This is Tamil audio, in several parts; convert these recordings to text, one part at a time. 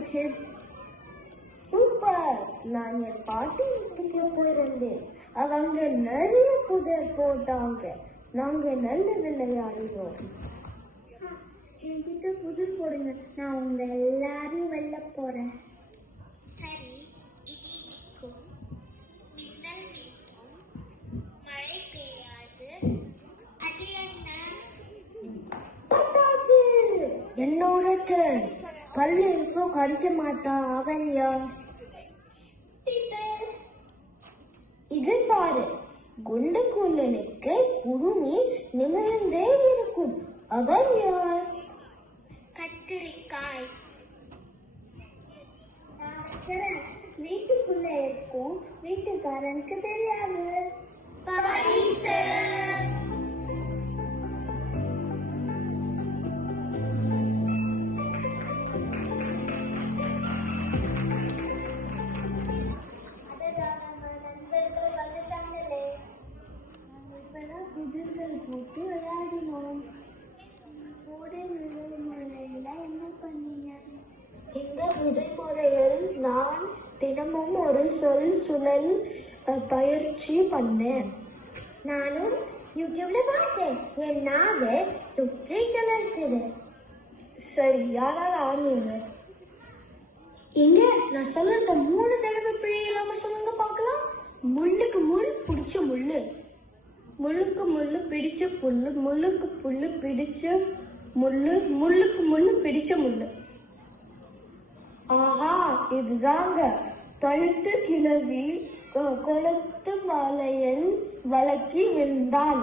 இருந்துச்சு. சூப்பர். நான் என் பாட்டி வீட்டுக்கு போயிருந்தேன். அவங்க நிறைய குதிரை போட்டாங்க. நாங்க நல்ல விளையாடினோம். என்கிட்ட புதிர் போடுங்க, நான் உங்க எல்லாரையும் வெல்ல போறேன். சரி, இடி இடிக்கும், மின்னல் மின்னும், மழை பெய்யாது, அது என்ன? பட்டாசு. என்னோட turn. கல்லு இப்போ கடிக்க மாட்டான். அவன் யார்? இது பாரு, குண்டுக்குள்ளனுக்கு குடுமி நிமிர்ந்தே இருக்கும். அவன் யார்? கத்திரிக்காய். வீட்டுக்குள்ள இருக்கும், வீட்டுக்காரனுக்கு தெரியாது. பரிசு. நண்பர்கள் வந்துட்டாங்களே. இப்பதான் புதிர்கள் போட்டு விளையாடினோம். கோடை விடுமுறையில என்ன பண்ணீங்க? இந்த விடுமுறையில் நான் தினமும் ஒரு சொல் சுழல் பயிற்சி பண்ணேன். நானும் யூடியூப்ல பார்த்தேன். என் நாவை சுற்றி சுழற்சிது. சரி, யாராவது ஆரம்பிங்க. எங்க நான் சொல்றத 3 தடவை பிழை இல்லாம சொல்லுங்க பார்க்கலாம். முள்ளுக்கு முள் பிடிச்ச முள்ளு, முள்ளுக்கு முள்ளு பிடிச்ச புல்லு, முள்ளுக்கு புல்லு பிடிச்ச முள்ளு, முள்ளுக்கு முள்ளு பிடிச்ச முள்ளு. ஆஹா, இதுதாங்க. பழுத்து கிளவி கொளத்து மலையில் வழக்கி விழுந்தான்.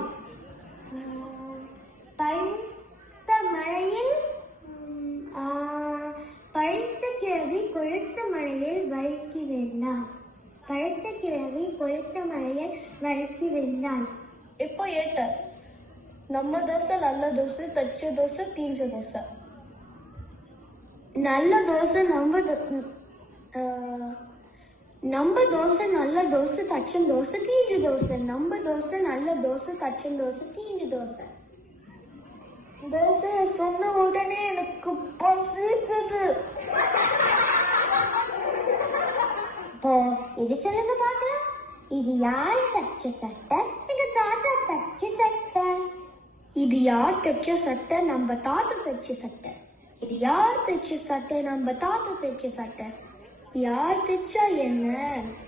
பழுத்த மழையில் பழுத்த கிழவி கொழுத்த மழையில் வழுக்கி விழுந்தான். பழுத்த கிழவி கொழுத்த மழையில் வழுக்கி விழுந்தான். இப்போ ஏட்ட நம்ம தோசை நல்ல தோசை, தச்ச தோசை தீஞ்ச தோசை. நல்ல தோசை நம்ம தோசை நல்ல தோசை, தச்சன் தோசை தீஞ்ச தோசை. நம்ம தோசை நல்ல தோசை, தச்சன் தோசை தீஞ்ச தோசை. தோசை சொன்ன உடனே எனக்கு பசிக்குது. இப்போ இது சொல்லுங்க பார்க்கலாம். இது யார் தச்ச சட்டை? எங்க தாத்தா தச்ச சட்டை. இது யார் தச்ச சட்டை? நம்ம தாத்தா தச்ச சட்டை. இது யார் தச்ச சட்டை? நம்ம தாத்தா தச்ச சட்டை. யார் தைச்சா என்ன?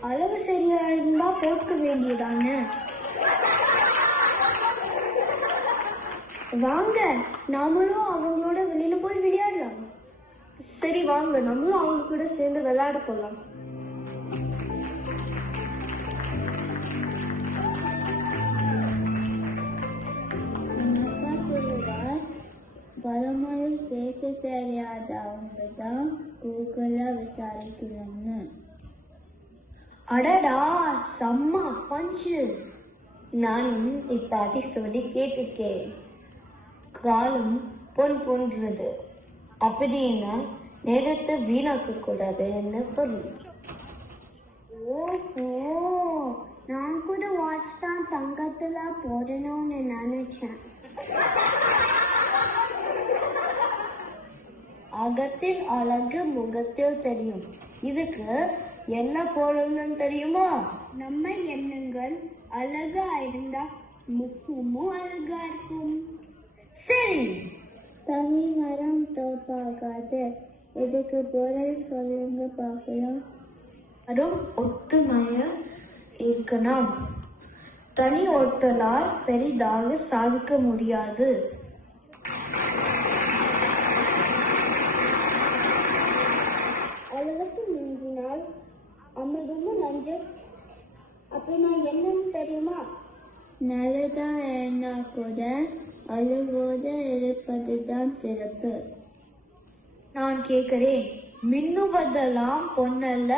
அளவு சரியா இருந்தா போட்க வேண்டியதானே. வாங்க, நாமளும் அவங்களோட வெளியில போய் விளையாடலாம். சரி வாங்க, நம்மளும் அவங்க கூட சேர்ந்து விளையாட போலாம். பலமுறை பேச தெரியாதவங்க தான் கூகுளா விசாரிக்கிறாங்க. அடடா, செம்ம பஞ்சு. நானும் இப்பாட்டி சொல்லி கேட்டிருக்கேன். காலம் பொன் போன்றது, அப்படின்னா நேரத்தை வீணாக்க கூடாது என்ன பொருள். ஓஹோ, நான் கூட வாட்ச் தான் தங்கத்துல போடணும்னு நினைச்சேன். அகத்தின் அழகு முகத்தில் தெரியும். இதுக்கு என்ன பொருள்னு தெரியுமா? நம்ம எண்ணங்கள் அழகா இருந்தா முகமும் அழகா இருக்கும். சரி, தனி மரம் தோப்பாகாது. இதுக்கு பொருள் சொல்லுங்க பார்க்கலாம். அதுவும் ஒத்துமையா இருக்கணும். தனி ஒருத்தலால் பெரிதாக சாதிக்க முடியாது. அளவுக்கு மிஞ்சினால் அமிர்தமும் நஞ்சு. அப்படின்னா என்னன்னு தெரியுமா? நல்லதா இருந்தா கூட அளவோடு இருப்பதுதான் சிறப்பு. நான் கேட்கிறேன், மின்னுவதெல்லாம் பொன்னல்ல.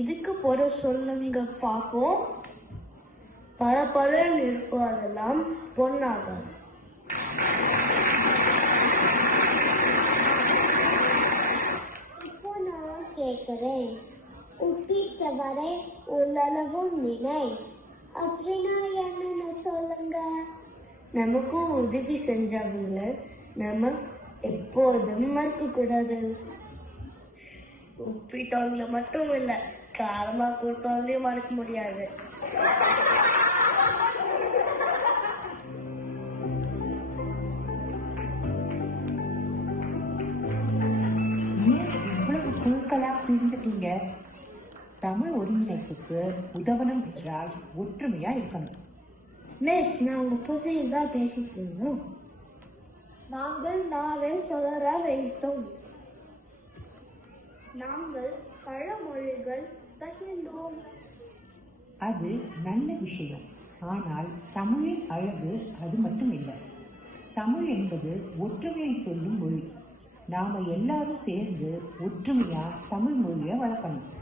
இதுக்கு பொருள் சொல்லுங்க பார்ப்போம். பல பலன் இருப்பதெல்லாம் பொன்னாகும். இப்போ நான் கேட்கிறேன், உப்பிட்டவரை உள்ளளவும் நினை. அப்படின்னா என்னன்னு சொல்லுங்க. நமக்கு உதவி செஞ்சவங்கள நம்ம எப்போதும் மறக்க கூடாது. உப்பிட்டவங்களை மட்டும் இல்ல, காரமா கொடுத்தவங்களையும் மறக்க முடியாது. ஏன் இவ்வளவு குழுக்களா பிரிந்துட்டீங்க? தமிழ் ஒருங்கிணைப்புக்கு உதவணும் என்றால் ஒற்றுமையா இருக்கணும். மிஸ், நாங்க புதியதா பேசிட்டு இருந்தோம். நாங்கள் நாவே சொல்ல வைத்தோம். நாங்கள் பழமொழிகள் பகிர்ந்தோம். அது நல்ல விஷயம். ஆனால் தமிழின் அழகு அது மட்டும் இல்லை. தமிழ் என்பது ஒற்றுமையை சொல்லும் மொழி. நாம எல்லாரும் சேர்ந்து ஒற்றுமையா தமிழ் மொழியை வளர்க்கணும்.